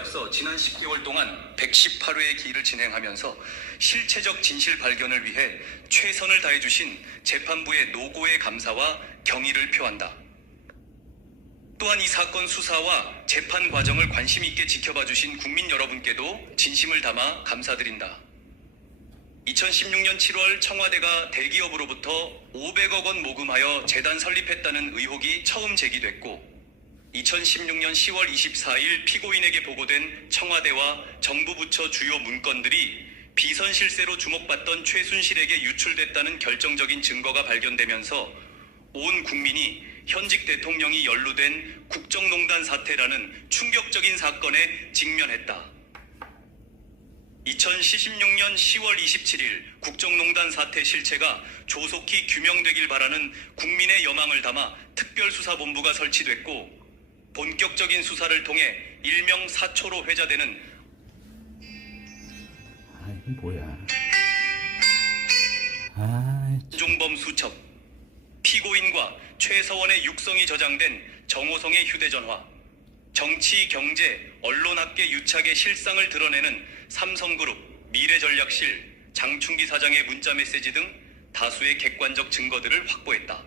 앞서 지난 10개월 동안 118회의 기일을 진행하면서 실체적 진실 발견을 위해 최선을 다해주신 재판부의 노고의 감사와 경의를 표한다. 또한 이 사건 수사와 재판 과정을 관심 있게 지켜봐주신 국민 여러분께도 진심을 담아 감사드린다. 2016년 7월 청와대가 대기업으로부터 500억 원 모금하여 재단 설립했다는 의혹이 처음 제기됐고 2016년 10월 24일 피고인에게 보고된 청와대와 정부 부처 주요 문건들이 비선 실세로 주목받던 최순실에게 유출됐다는 결정적인 증거가 발견되면서 온 국민이 현직 대통령이 연루된 국정농단 사태라는 충격적인 사건에 직면했다. 2016년 10월 27일 국정농단 사태 실체가 조속히 규명되길 바라는 국민의 여망을 담아 특별수사본부가 설치됐고 본격적인 수사를 통해 일명 사초로 회자되는 이게 뭐야? 안종범 수첩, 피고인과 최서원의 육성이 저장된 정호성의 휴대전화, 정치, 경제, 언론학계 유착의 실상을 드러내는 삼성그룹, 미래전략실, 장충기 사장의 문자메시지 등 다수의 객관적 증거들을 확보했다.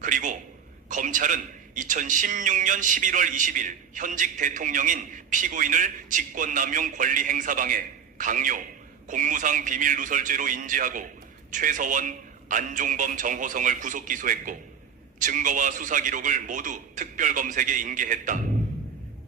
그리고 검찰은 2016년 11월 20일 현직 대통령인 피고인을 직권남용 권리행사방해, 강요, 공무상 비밀누설죄로 인지하고 최서원, 안종범, 정호성을 구속기소했고 증거와 수사 기록을 모두 특별검색에 인계했다.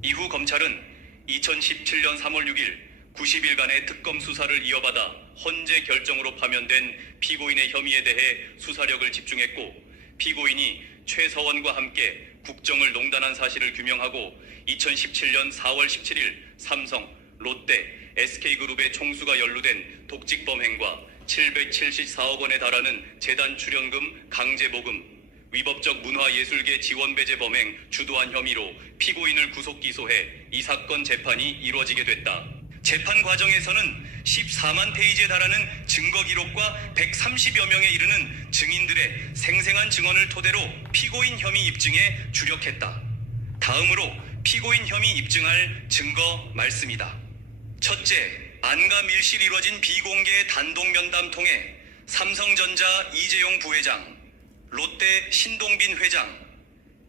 이후 검찰은 2017년 3월 6일 90일간의 특검 수사를 이어받아 헌재 결정으로 파면된 피고인의 혐의에 대해 수사력을 집중했고 피고인이 최서원과 함께 국정을 농단한 사실을 규명하고 2017년 4월 17일 삼성, 롯데, SK그룹의 총수가 연루된 독직범행과 774억 원에 달하는 재단 출연금 강제 모금, 위법적 문화예술계 지원배제 범행 주도한 혐의로 피고인을 구속 기소해 이 사건 재판이 이루어지게 됐다. 재판 과정에서는 14만 페이지에 달하는 증거 기록과 130여 명에 이르는 증인들의 생생한 증언을 토대로 피고인 혐의 입증에 주력했다. 다음으로 피고인 혐의 입증할 증거 말씀이다. 첫째, 안과 밀실 이루어진 비공개 단독 면담 통해 삼성전자 이재용 부회장, 롯데 신동빈 회장,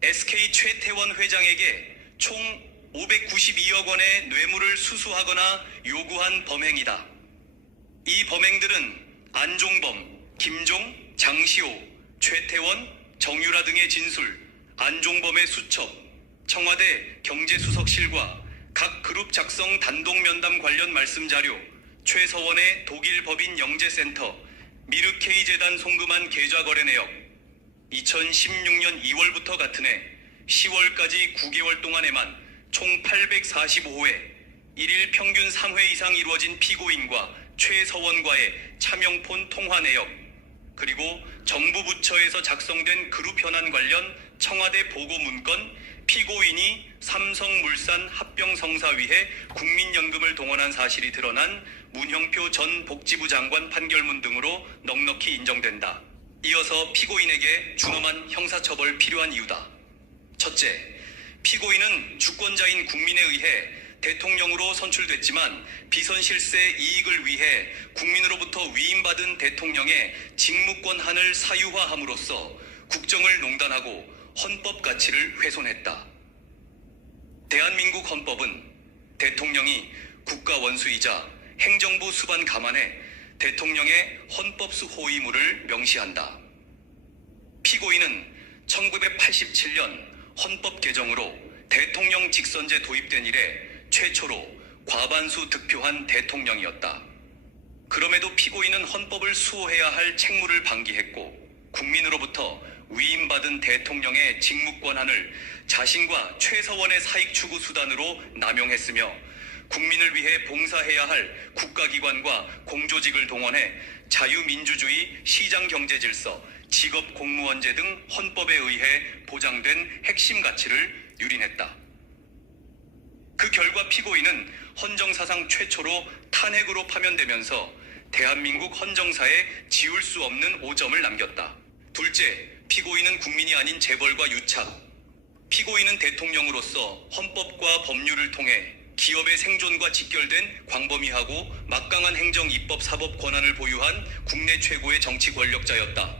SK 최태원 회장에게 총 592억 원의 뇌물을 수수하거나 요구한 범행이다. 이 범행들은 안종범, 김종, 장시호, 최태원, 정유라 등의 진술, 안종범의 수첩, 청와대 경제수석실과 각 그룹 작성 단독 면담 관련 말씀 자료, 최서원의 독일 법인 영재센터, 미르케이 재단 송금한 계좌 거래 내역, 2016년 2월부터 같은 해 10월까지 9개월 동안에만 총 845회, 1일 평균 3회 이상 이루어진 피고인과 최서원과의 차명폰 통화 내역, 그리고 정부 부처에서 작성된 그룹 현안 관련 청와대 보고 문건, 피고인이 삼성물산 합병성사위에 국민연금을 동원한 사실이 드러난 문형표 전 복지부 장관 판결문 등으로 넉넉히 인정된다. 이어서 피고인에게 준엄한 형사처벌 필요한 이유다. 첫째, 피고인은 주권자인 국민에 의해 대통령으로 선출됐지만 비선실세 이익을 위해 국민으로부터 위임받은 대통령의 직무권한을 사유화함으로써 국정을 농단하고 헌법 가치를 훼손했다. 대한민국 헌법은 대통령이 국가 원수이자 행정부 수반 감안해 대통령의 헌법수 호위무를 명시한다. 피고인은 1987년 헌법 개정으로 대통령 직선제 도입된 이래 최초로 과반수 득표한 대통령이었다. 그럼에도 피고인은 헌법을 수호해야 할 책무를 방기했고 국민으로부터 위임받은 대통령의 직무권한을 자신과 최서원의 사익 추구 수단으로 남용했으며 국민을 위해 봉사해야 할 국가기관과 공조직을 동원해 자유민주주의, 시장경제질서, 직업공무원제 등 헌법에 의해 보장된 핵심 가치를 유린했다. 그 결과 피고인은 헌정사상 최초로 탄핵으로 파면되면서 대한민국 헌정사에 지울 수 없는 오점을 남겼다. 둘째, 피고인은 국민이 아닌 재벌과 유착. 피고인은 대통령으로서 헌법과 법률을 통해 기업의 생존과 직결된 광범위하고 막강한 행정, 입법, 사법 권한을 보유한 국내 최고의 정치 권력자였다.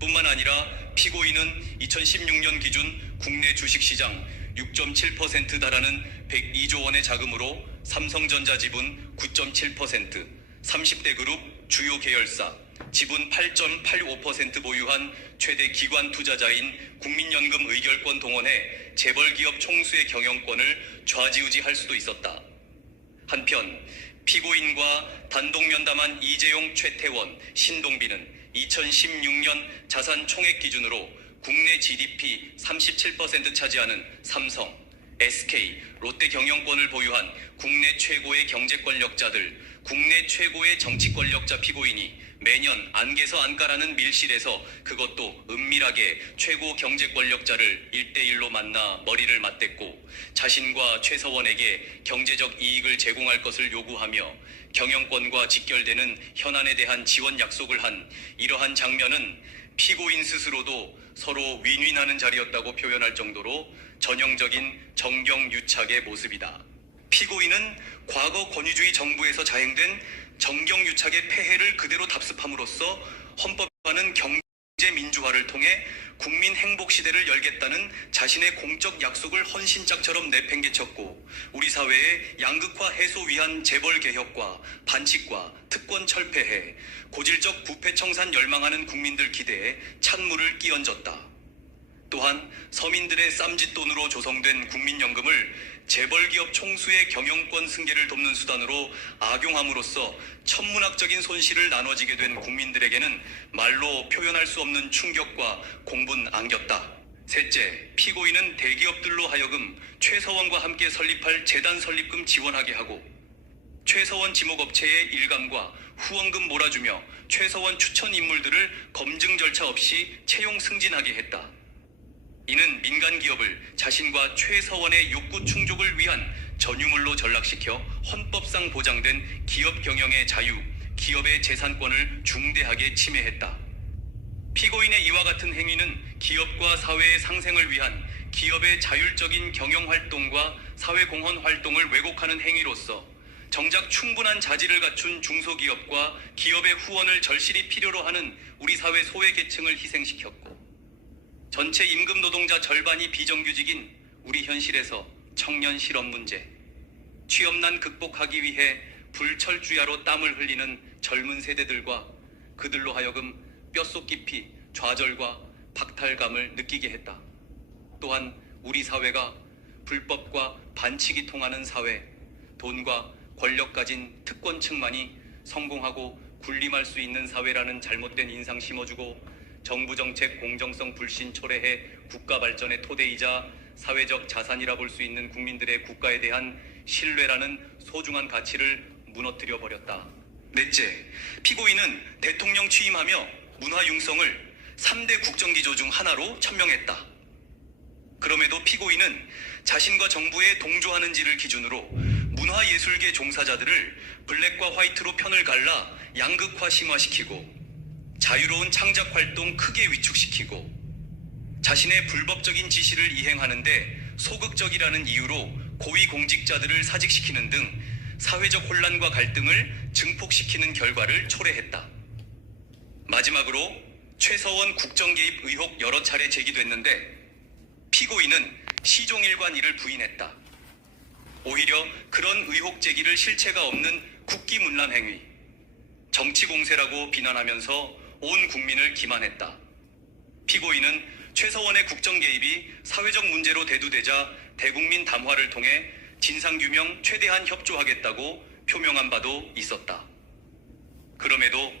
뿐만 아니라 피고인은 2016년 기준 국내 주식시장 6.7% 달하는 102조 원의 자금으로 삼성전자 지분 9.7%, 30대 그룹 주요 계열사 지분 8.85% 보유한 최대 기관 투자자인 국민연금 의결권 동원해 재벌기업 총수의 경영권을 좌지우지할 수도 있었다. 한편 피고인과 단독 면담한 이재용, 최태원, 신동빈은 2016년 자산 총액 기준으로 국내 GDP 37% 차지하는 삼성, SK, 롯데 경영권을 보유한 국내 최고의 경제 권력자들, 국내 최고의 정치 권력자 피고인이 매년 안개서 안가라는 밀실에서 그것도 은밀하게 최고 경제 권력자를 1대1로 만나 머리를 맞댔고 자신과 최서원에게 경제적 이익을 제공할 것을 요구하며 경영권과 직결되는 현안에 대한 지원 약속을 한 이러한 장면은 피고인 스스로도 서로 윈윈하는 자리였다고 표현할 정도로 전형적인 정경유착의 모습이다. 피고인은 과거 권위주의 정부에서 자행된 정경유착의 폐해를 그대로 답습함으로써 헌법화는 경제민주화를 통해 국민 행복 시대를 열겠다는 자신의 공적 약속을 헌신짝처럼 내팽개쳤고 우리 사회의 양극화 해소 위한 재벌 개혁과 반칙과 특권 철폐해 고질적 부패 청산 열망하는 국민들 기대에 찬물을 끼얹었다. 또한 서민들의 쌈짓돈으로 조성된 국민연금을 재벌기업 총수의 경영권 승계를 돕는 수단으로 악용함으로써 천문학적인 손실을 나눠지게 된 국민들에게는 말로 표현할 수 없는 충격과 공분 안겼다. 셋째, 피고인은 대기업들로 하여금 최서원과 함께 설립할 재단 설립금 지원하게 하고 최서원 지목업체의 일감과 후원금 몰아주며 최서원 추천 인물들을 검증 절차 없이 채용 승진하게 했다. 이는 민간 기업을 자신과 최서원의 욕구 충족을 위한 전유물로 전락시켜 헌법상 보장된 기업 경영의 자유, 기업의 재산권을 중대하게 침해했다. 피고인의 이와 같은 행위는 기업과 사회의 상생을 위한 기업의 자율적인 경영활동과 사회공헌 활동을 왜곡하는 행위로서 정작 충분한 자질을 갖춘 중소기업과 기업의 후원을 절실히 필요로 하는 우리 사회 소외계층을 희생시켰고 전체 임금 노동자 절반이 비정규직인 우리 현실에서 청년 실업 문제, 취업난 극복하기 위해 불철주야로 땀을 흘리는 젊은 세대들과 그들로 하여금 뼛속 깊이 좌절과 박탈감을 느끼게 했다. 또한 우리 사회가 불법과 반칙이 통하는 사회, 돈과 권력 가진 특권층만이 성공하고 군림할 수 있는 사회라는 잘못된 인상 심어주고 정부 정책 공정성 불신 초래해 국가 발전의 토대이자 사회적 자산이라 볼 수 있는 국민들의 국가에 대한 신뢰라는 소중한 가치를 무너뜨려 버렸다. 넷째, 피고인은 대통령 취임하며 문화융성을 3대 국정기조 중 하나로 천명했다. 그럼에도 피고인은 자신과 정부에 동조하는지를 기준으로 문화예술계 종사자들을 블랙과 화이트로 편을 갈라 양극화 심화시키고 자유로운 창작 활동 크게 위축시키고 자신의 불법적인 지시를 이행하는데 소극적이라는 이유로 고위공직자들을 사직시키는 등 사회적 혼란과 갈등을 증폭시키는 결과를 초래했다. 마지막으로 최서원 국정개입 의혹 여러 차례 제기됐는데 피고인은 시종일관 이를 부인했다. 오히려 그런 의혹 제기를 실체가 없는 국기문란 행위, 정치 공세라고 비난하면서 온 국민을 기만했다. 피고인은 최서원의 국정 개입이 사회적 문제로 대두되자 대국민 담화를 통해 진상규명 최대한 협조하겠다고 표명한 바도 있었다. 그럼에도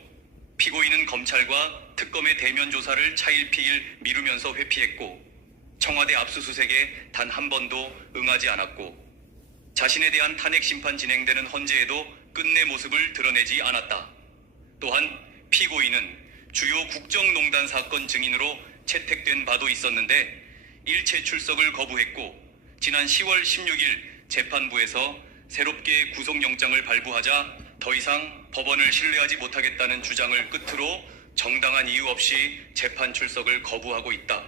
피고인은 검찰과 특검의 대면 조사를 차일피일 미루면서 회피했고 청와대 압수수색에 단 한 번도 응하지 않았고 자신에 대한 탄핵 심판 진행되는 헌재에도 끝내 모습을 드러내지 않았다. 또한 피고인은 주요 국정농단 사건 증인으로 채택된 바도 있었는데 일체 출석을 거부했고 지난 10월 16일 재판부에서 새롭게 구속영장을 발부하자 더 이상 법원을 신뢰하지 못하겠다는 주장을 끝으로 정당한 이유 없이 재판 출석을 거부하고 있다.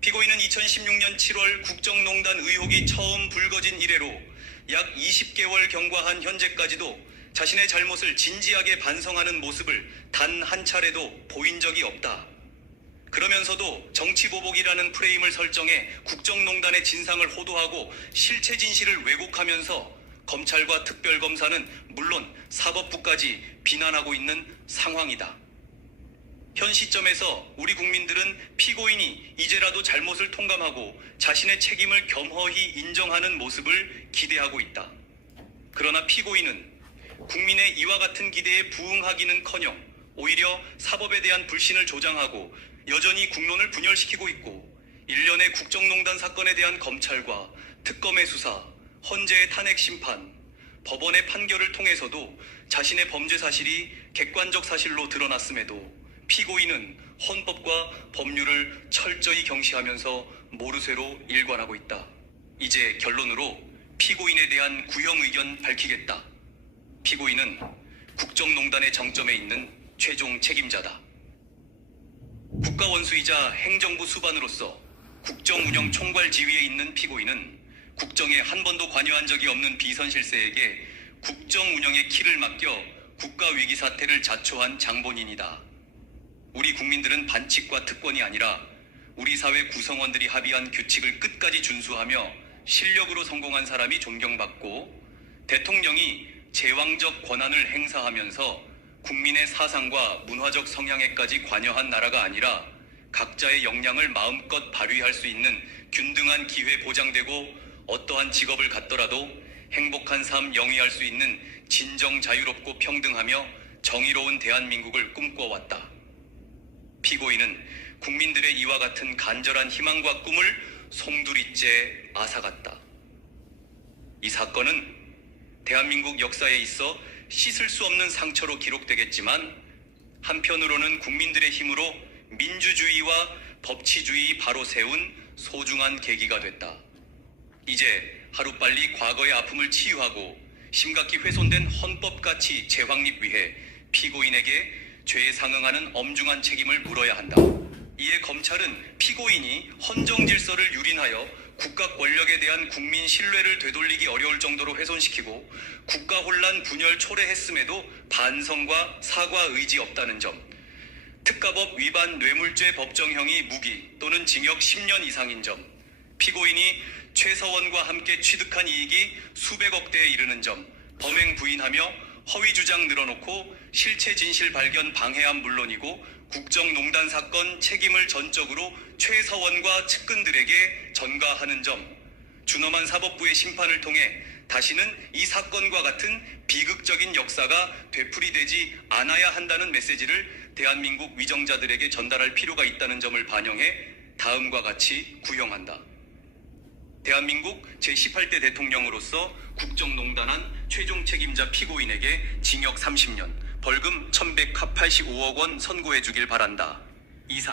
피고인은 2016년 7월 국정농단 의혹이 처음 불거진 이래로 약 20개월 경과한 현재까지도 자신의 잘못을 진지하게 반성하는 모습을 단 한 차례도 보인 적이 없다. 그러면서도 정치보복이라는 프레임을 설정해 국정농단의 진상을 호도하고 실체 진실을 왜곡하면서 검찰과 특별검사는 물론 사법부까지 비난하고 있는 상황이다. 현 시점에서 우리 국민들은 피고인이 이제라도 잘못을 통감하고 자신의 책임을 겸허히 인정하는 모습을 기대하고 있다. 그러나 피고인은 국민의 이와 같은 기대에 부응하기는커녕 오히려 사법에 대한 불신을 조장하고 여전히 국론을 분열시키고 있고 일련의 국정농단 사건에 대한 검찰과 특검의 수사, 헌재의 탄핵 심판, 법원의 판결을 통해서도 자신의 범죄 사실이 객관적 사실로 드러났음에도 피고인은 헌법과 법률을 철저히 경시하면서 모르쇠로 일관하고 있다. 이제 결론으로 피고인에 대한 구형 의견 밝히겠다. 피고인은 국정농단의 정점에 있는 최종 책임자다. 국가원수이자 행정부 수반으로서 국정운영 총괄 지위에 있는 피고인은 국정에 한 번도 관여한 적이 없는 비선실세에게 국정운영의 키를 맡겨 국가위기 사태를 자초한 장본인이다. 우리 국민들은 반칙과 특권이 아니라 우리 사회 구성원들이 합의한 규칙을 끝까지 준수하며 실력으로 성공한 사람이 존경받고 대통령이 제왕적 권한을 행사하면서 국민의 사상과 문화적 성향에까지 관여한 나라가 아니라 각자의 역량을 마음껏 발휘할 수 있는 균등한 기회 보장되고 어떠한 직업을 갖더라도 행복한 삶 영위할 수 있는 진정 자유롭고 평등하며 정의로운 대한민국을 꿈꿔왔다. 피고인은 국민들의 이와 같은 간절한 희망과 꿈을 송두리째 앗아갔다. 이 사건은 대한민국 역사에 있어 씻을 수 없는 상처로 기록되겠지만 한편으로는 국민들의 힘으로 민주주의와 법치주의 바로 세운 소중한 계기가 됐다. 이제 하루빨리 과거의 아픔을 치유하고 심각히 훼손된 헌법 가치 재확립 위해 피고인에게 죄에 상응하는 엄중한 책임을 물어야 한다. 이에 검찰은 피고인이 헌정 질서를 유린하여 국가 권력에 대한 국민 신뢰를 되돌리기 어려울 정도로 훼손시키고 국가 혼란 분열 초래했음에도 반성과 사과 의지 없다는 점, 특가법 위반 뇌물죄 법정형이 무기 또는 징역 10년 이상인 점, 피고인이 최서원과 함께 취득한 이익이 수백억 대에 이르는 점, 범행 부인하며 허위 주장 늘어놓고 실체 진실 발견 방해함 물론이고 국정농단 사건 책임을 전적으로 최서원과 측근들에게 전가하는 점, 준엄한 사법부의 심판을 통해 다시는 이 사건과 같은 비극적인 역사가 되풀이되지 않아야 한다는 메시지를 대한민국 위정자들에게 전달할 필요가 있다는 점을 반영해 다음과 같이 구형한다. 대한민국 제18대 대통령으로서 국정농단한 최종 책임자 피고인에게 징역 30년, 벌금 1185억 원 선고해 주길 바란다. 이상.